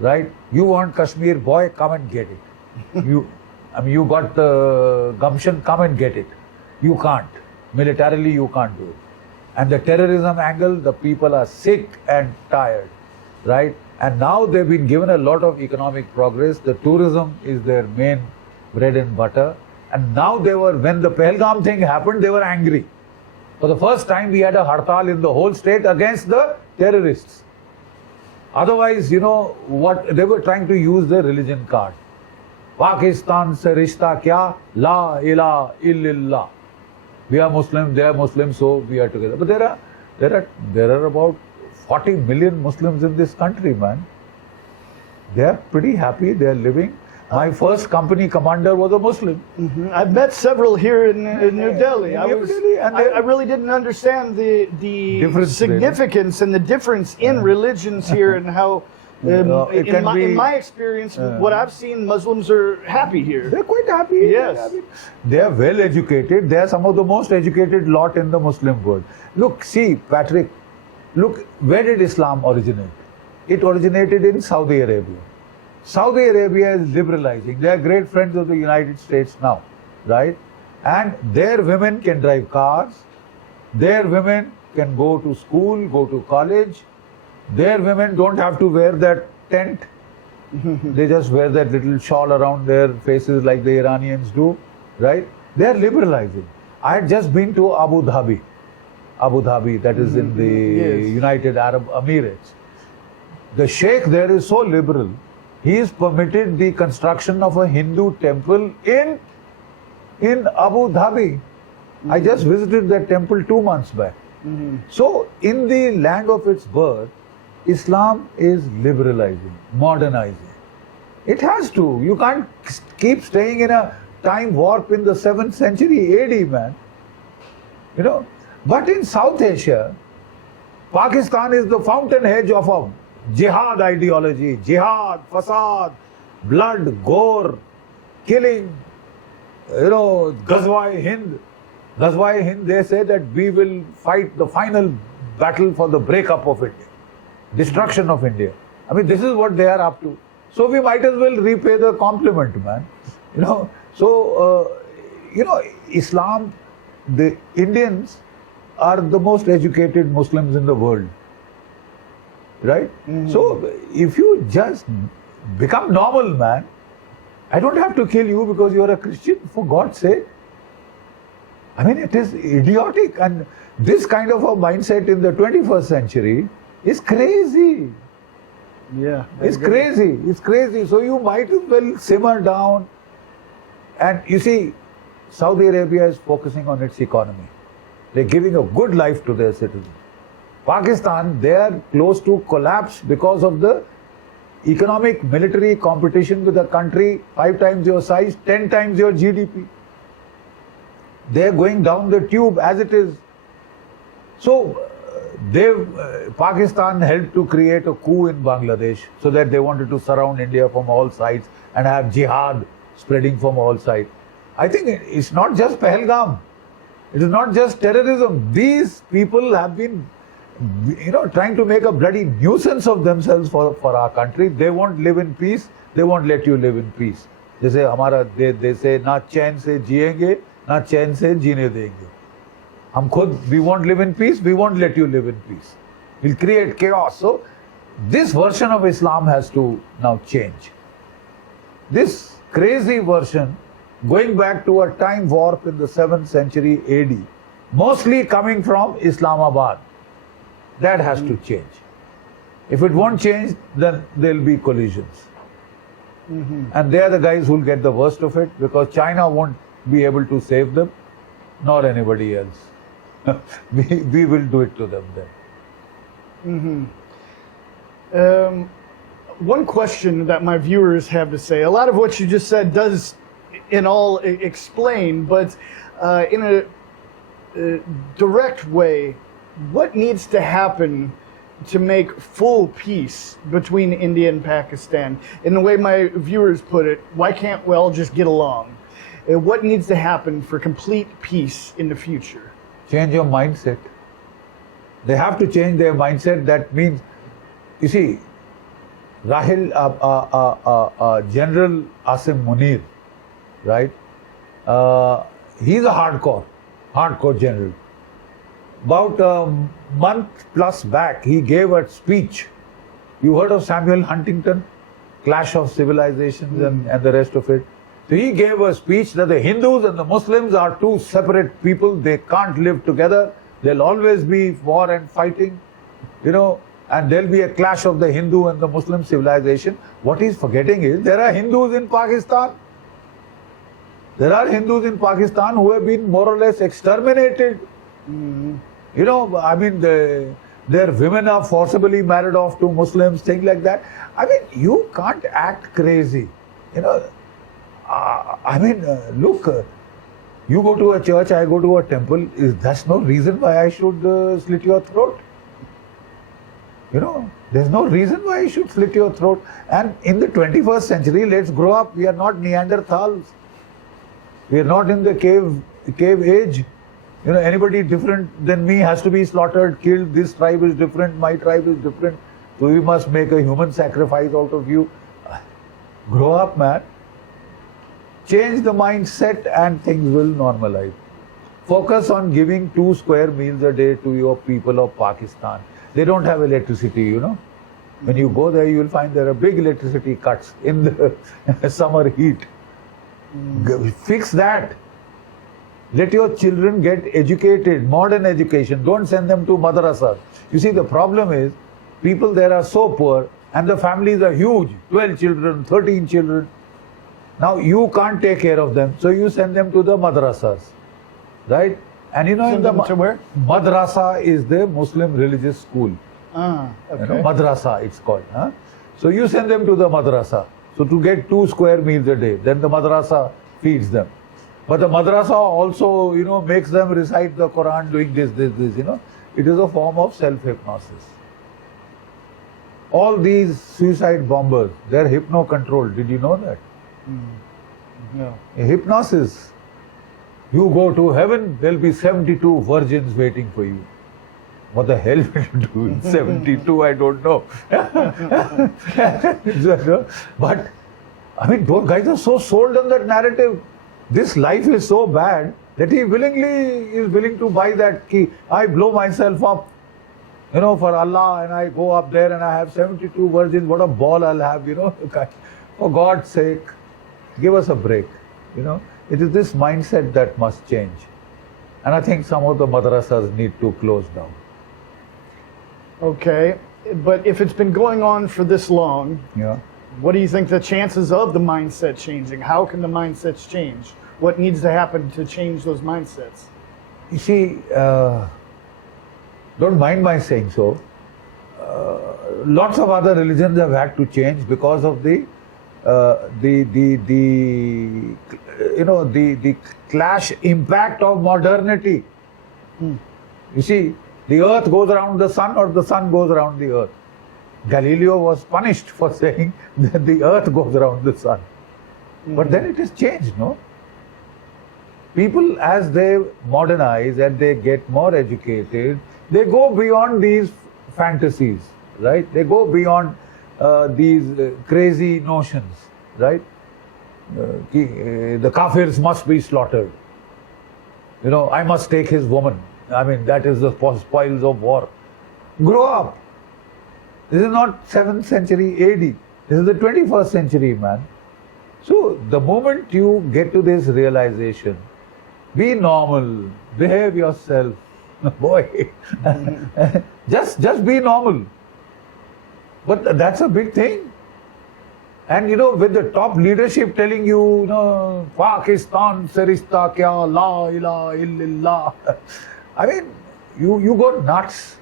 right? You want Kashmir, boy, come and get it. You got the gumption, come and get it. You can't. Militarily, you can't do it. And the terrorism angle, the people are sick and tired, right? And now they've been given a lot of economic progress. The tourism is their main bread and butter. And now when the Pahalgam thing happened, they were angry. For the first time, we had a hartal in the whole state against the terrorists. Otherwise, what they were trying to use the religion card. Pakistan se rishta kya? La ilaha illallah. We are Muslims, they are Muslims, so we are together. But there are about 40 million Muslims in this country, man. They are pretty happy. They are living. My first company commander was a Muslim. Mm-hmm. I've met several here in New Delhi. I really didn't understand the significance and the difference in religions here and how, in my experience, what I've seen, Muslims are happy here. They're quite happy. Yes. They are well educated. They are some of the most educated lot in the Muslim world. Look, see, Patrick, look, where did Islam originate? It originated in Saudi Arabia. Saudi Arabia is liberalizing. They are great friends of the United States now, right? And their women can drive cars. Their women can go to school, go to college. Their women don't have to wear that tent. They just wear that little shawl around their faces like the Iranians do, right? They are liberalizing. I had just been to Abu Dhabi, that is in the United Arab Emirates. The Sheikh there is so liberal. He has permitted the construction of a Hindu temple in Abu Dhabi. I just visited that temple 2 months back. So, in the land of its birth, Islam is liberalizing, modernizing. It has to. You can't keep staying in a time warp in the 7th century AD, man. But in South Asia, Pakistan is the fountainhead of a jihad ideology, jihad, fasad, blood, gore, killing, Ghazwa-e Hind. Ghazwa-e Hind, they say that we will fight the final battle for the breakup of India, destruction of India. I mean, this is what they are up to. So we might as well repay the compliment, man. Islam, the Indians are the most educated Muslims in the world. Right? So, if you just become normal, man, I don't have to kill you because you are a Christian, for God's sake. I mean, it is idiotic. And this kind of a mindset in the 21st century is crazy. Yeah. It's crazy. It's crazy. So, you might as well simmer down. And you see, Saudi Arabia is focusing on its economy. They're giving a good life to their citizens. Pakistan, they are close to collapse because of the economic military competition with a country 5 times your size, 10 times your GDP. They are going down the tube as it is. So, Pakistan helped to create a coup in Bangladesh so that they wanted to surround India from all sides and have jihad spreading from all sides. I think it's not just Pahalgam. It is not just terrorism. These people have been trying to make a bloody nuisance of themselves for our country. They won't live in peace. They won't let you live in peace. They say, na chain se jiyenge, na chain se jeene denge. We won't live in peace. We won't let you live in peace. We'll create chaos. So, this version of Islam has to now change. This crazy version, going back to a time warp in the 7th century AD, mostly coming from Islamabad. That has to change. If it won't change, then there'll be collisions. And they are the guys who'll get the worst of it because China won't be able to save them, nor anybody else. we will do it to them then. One question that my viewers have to say, a lot of what you just said does in all explain, but in a direct way, what needs to happen to make full peace between India and Pakistan? In the way my viewers put it, why can't we all just get along? What needs to happen for complete peace in the future? Change your mindset. They have to change their mindset. That means, you see, General Asim Munir, right? He's a hardcore general. About a month plus back, he gave a speech. You heard of Samuel Huntington? Clash of Civilizations and the rest of it. So he gave a speech that the Hindus and the Muslims are two separate people. They can't live together. There'll always be war and fighting, and there'll be a clash of the Hindu and the Muslim civilization. What he's forgetting is there are Hindus in Pakistan. There are Hindus in Pakistan who have been more or less exterminated. Their women are forcibly married off to Muslims, things like that. You can't act crazy. Look, you go to a church, I go to a temple. That's no reason why I should slit your throat. There's no reason why I should slit your throat. And in the 21st century, let's grow up. We are not Neanderthals. We are not in the cave age. Anybody different than me has to be slaughtered, killed. This tribe is different, my tribe is different. So we must make a human sacrifice out of you. Grow up, man. Change the mindset and things will normalize. Focus on giving 2 square meals a day to your people of Pakistan. They don't have electricity, When you go there, you will find there are big electricity cuts in the summer heat. Fix that. Let your children get educated, modern education. Don't send them to madrasas. You see, the problem is, people there are so poor and the families are huge. 12 children, 13 children. Now, you can't take care of them, so you send them to the madrasas. Right? And Send them to where? Madrasa is the Muslim religious school. Okay. Madrasa it's called. So you send them to the madrasa. So to get 2 square meals a day, then the madrasa feeds them. But the madrasa also, makes them recite the Quran doing this. It is a form of self-hypnosis. All these suicide bombers, they're hypno-controlled. Did you know that? No. Hypnosis. You go to heaven, there'll be 72 virgins waiting for you. What the hell will you do in 72? I don't know. But, those guys are so sold on that narrative. This life is so bad that he is willing to buy that key. I blow myself up, for Allah, and I go up there and I have 72 virgins. What a ball I'll have, For God's sake, give us a break, It is this mindset that must change. And I think some of the madrasas need to close down. Okay, but if it's been going on for this long, what do you think the chances of the mindset changing? How can the mindsets change? What needs to happen to change those mindsets? You see, don't mind my saying so. Lots of other religions have had to change because of the clash impact of modernity. You see, the earth goes around the sun or the sun goes around the earth. Galileo was punished for saying that the earth goes around the sun. But then it has changed, no? People, as they modernize and they get more educated, they go beyond these fantasies, right? They go beyond these crazy notions, right? The kafirs must be slaughtered. I must take his woman. That is the spoils of war. Grow up. This is not 7th century AD. This is the 21st century, man. So the moment you get to this realization, be normal, behave yourself, boy. just be normal. But that's a big thing. And with the top leadership telling you, Pakistan sarista kya, la ilaha illallah. You go nuts.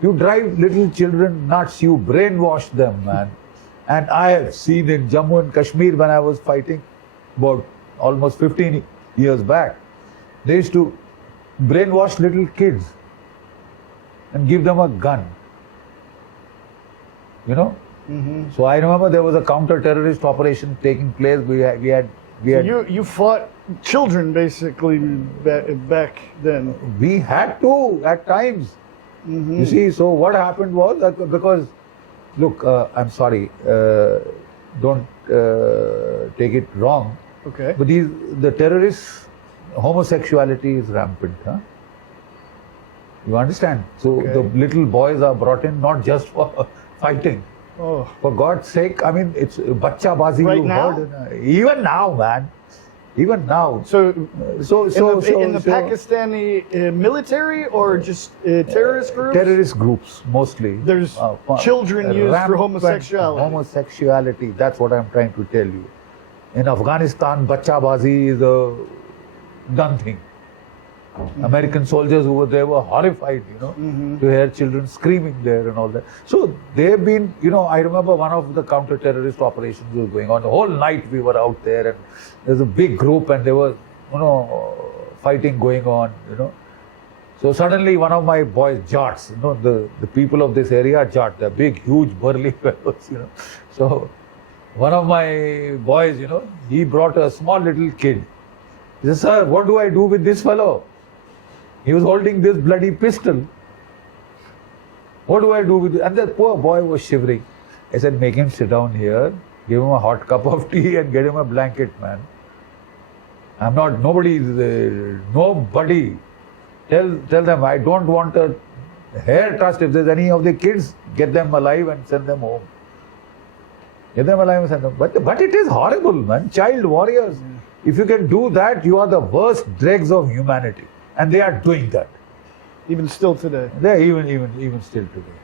You drive little children nuts. You brainwash them, man. And I have seen in Jammu and Kashmir when I was fighting, about almost 15 years back, they used to brainwash little kids and give them a gun. So I remember there was a counter-terrorist operation taking place. We had. You fought children basically back then. We had to at times. You see, so what happened was that because Look, I'm sorry, don't take it wrong, Okay. but the terrorists, homosexuality is rampant. Huh? You understand? So Okay. the little boys are brought in not just for fighting. Oh. For God's sake, I mean, it's bacha bazi. Right you now? heard, even now, man. Even now. So, in the so Pakistani military or just terrorist groups? terrorist groups mostly. There's children used for rampant homosexuality. Homosexuality. That's what I'm trying to tell you. In Afghanistan, bacha bazi is a done thing. American soldiers who were there were horrified, to hear children screaming there and all that. So they've been, I remember one of the counter-terrorist operations was going on. The whole night we were out there and there's a big group and there was, fighting going on, So suddenly one of my boys, Jats, the people of this area are Jat, they're big, huge, burly fellows, So one of my boys, he brought a small little kid. He said, "Sir, what do I do with this fellow? He was holding this bloody pistol. What do I do with it?" And the poor boy was shivering. I said, "Make him sit down here, give him a hot cup of tea and get him a blanket, man. Nobody. Tell them I don't want a hair trust. If there's any of the kids, get them alive and send them home. Get them alive and send them. But it is horrible, man. Child warriors. If you can do that, you are the worst dregs of humanity. And they are doing that. Even still today. They even still today.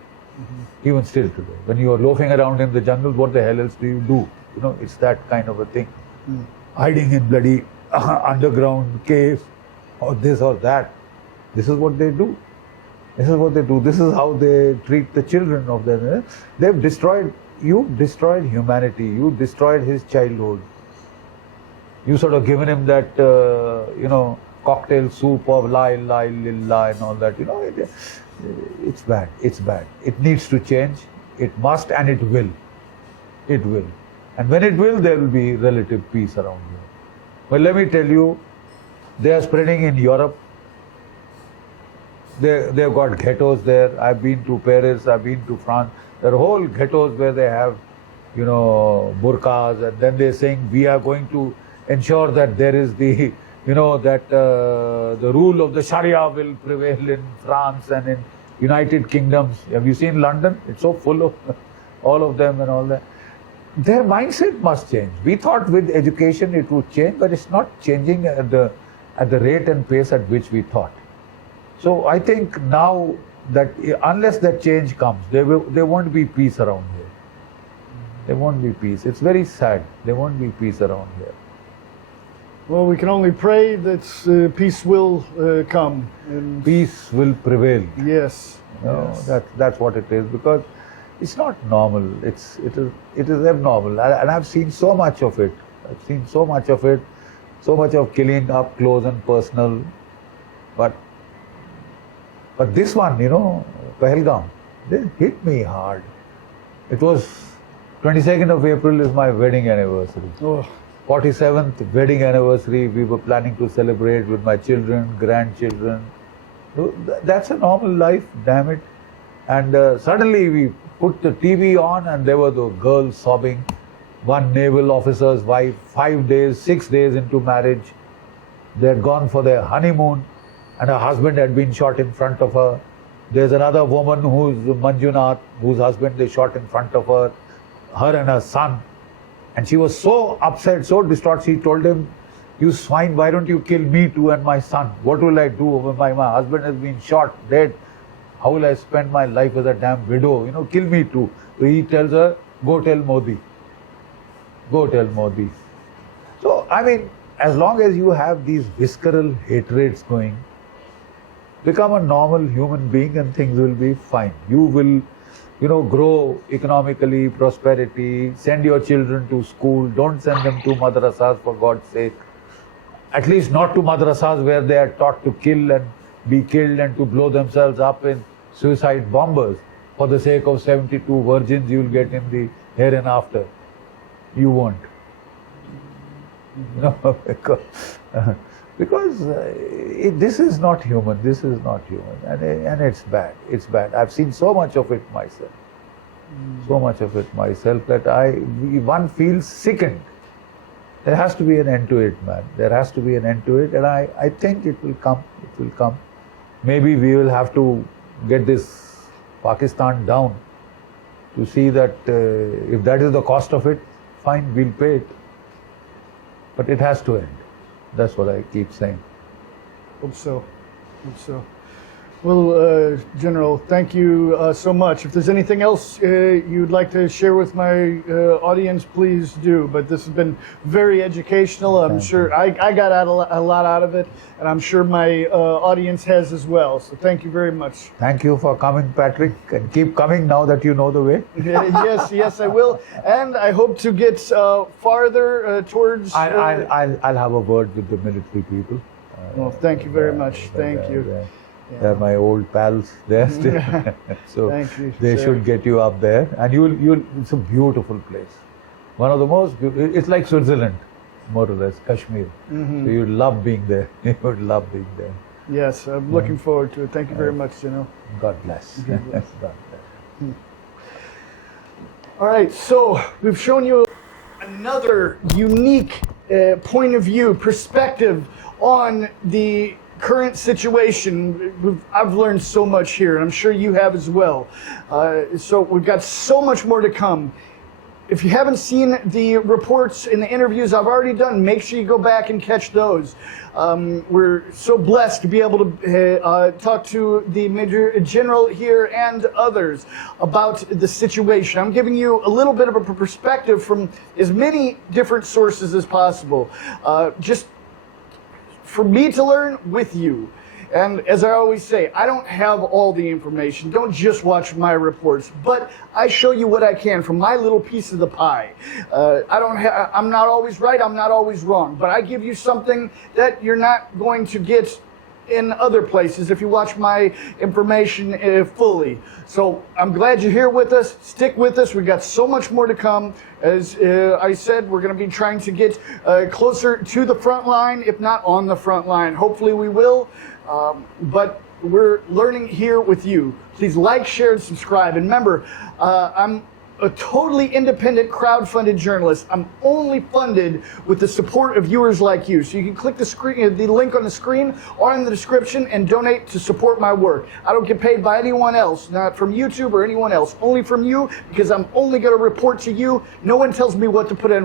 Even still today. When you are loafing around in the jungle, what the hell else do you do? It's that kind of a thing. Hiding in bloody underground caves or this or that. This is what they do. This is what they do. This is how they treat the children of them. They've destroyed, you destroyed humanity. You destroyed his childhood. You sort of given him that, cocktail soup of lie, lie, lilla and all that. It's bad. It's bad. It needs to change. It must and it will. It will. And when it will, there will be relative peace around you. But let me tell you, they are spreading in Europe. They've got ghettos there. I've been to Paris, I've been to France. There are whole ghettos where they have, burqas, and then they're saying we are going to ensure that there is the, the rule of the Sharia will prevail in France and in United Kingdoms. Have you seen London? It's so full of all of them and all that. Their mindset must change. We thought with education it would change, but it's not changing at the rate and pace at which we thought. So I think now that unless that change comes, there won't be peace around here. There won't be peace. It's very sad. There won't be peace around here. Well, we can only pray that peace will come. And peace will prevail. Yes. Yes. That's what it is, because it's not normal. It is abnormal, and I've seen so much of it. I've seen so much of it, so much of killing up close and personal. But this one, Pahalgam, they hit me hard. It was 22nd of April is my wedding anniversary. Oh. 47th wedding anniversary we were planning to celebrate with my children, grandchildren. That's a normal life, damn it. And suddenly we put the TV on and there were the girls sobbing. One naval officer's wife, 5 days, 6 days into marriage. They had gone for their honeymoon and her husband had been shot in front of her. There's another woman who's Manjunath, whose husband they shot in front of her and her son. And she was so upset, so distraught, she told him, "You swine, why don't you kill me too and my son? What will I do? My husband has been shot, dead. How will I spend my life as a damn widow? Kill me too." So he tells her, "Go tell Modi. Go tell Modi." So, I mean, as long as you have these visceral hatreds going, become a normal human being and things will be fine. You will, grow economically, prosperity, send your children to school, don't send them to madrasas for God's sake. At least not to madrasas where they are taught to kill and be killed and to blow themselves up in suicide bombers. For the sake of 72 virgins you will get in the hereinafter. You won't. Because this is not human. This is not human, and it's bad. It's bad. I've seen so much of it myself. so much of it myself that one feels sickened. There has to be an end to it, man. There has to be an end to it, and I think it will come. It will come. Maybe we will have to get this Pakistan down to see that if that is the cost of it, fine, we'll pay it. But it has to end. That's what I keep saying. Hope so. Hope so. Well, General, thank you so much. If there's anything else you'd like to share with my audience, please do. But this has been very educational. I'm sure I got a lot out of it, and I'm sure my audience has as well. So thank you very much. Thank you for coming, Patrick, and keep coming now that you know the way. Yes, I will. And I hope to get farther towards... I'll have a word with the military people. Well, thank you very much. Thank you. Yeah. They're my old pals there still. So thank you, they sir. should get you up there. And it's a beautiful place. One of the most it's like Switzerland, more or less, Kashmir. So you'd love being there. You would love being there. Yes, I'm looking forward to it. Thank you very much, General. God bless. God bless. All right, so we've shown you another unique point of view, perspective on the current situation. I've learned so much here, and I'm sure you have as well. So we've got so much more to come. If you haven't seen the reports and the interviews I've already done, make sure you go back and catch those. We're so blessed to be able to talk to the Major General here and others about the situation. I'm giving you a little bit of a perspective from as many different sources as possible. Just for me to learn with you. And as I always say, I don't have all the information. Don't just watch my reports, but I show you what I can from my little piece of the pie. I'm not always right, I'm not always wrong, but I give you something that you're not going to get in other places if you watch my information fully. So I'm glad you're here with us. Stick with us. We've got so much more to come. As I said, we're going to be trying to get closer to the front line, if not on the front line. Hopefully we will. But we're learning here with you. Please like, share, and subscribe. And remember, I'm a totally independent crowd-funded journalist. I'm only funded with the support of viewers like you. So you can click the link on the screen or in the description and donate to support my work. I don't get paid by anyone else, not from YouTube or anyone else, only from you, because I'm only going to report to you. No one tells me what to put in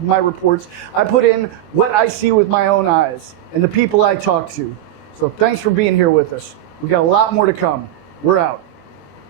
my reports. I put in what I see with my own eyes and the people I talk to. So thanks for being here with us. We've got a lot more to come. We're out.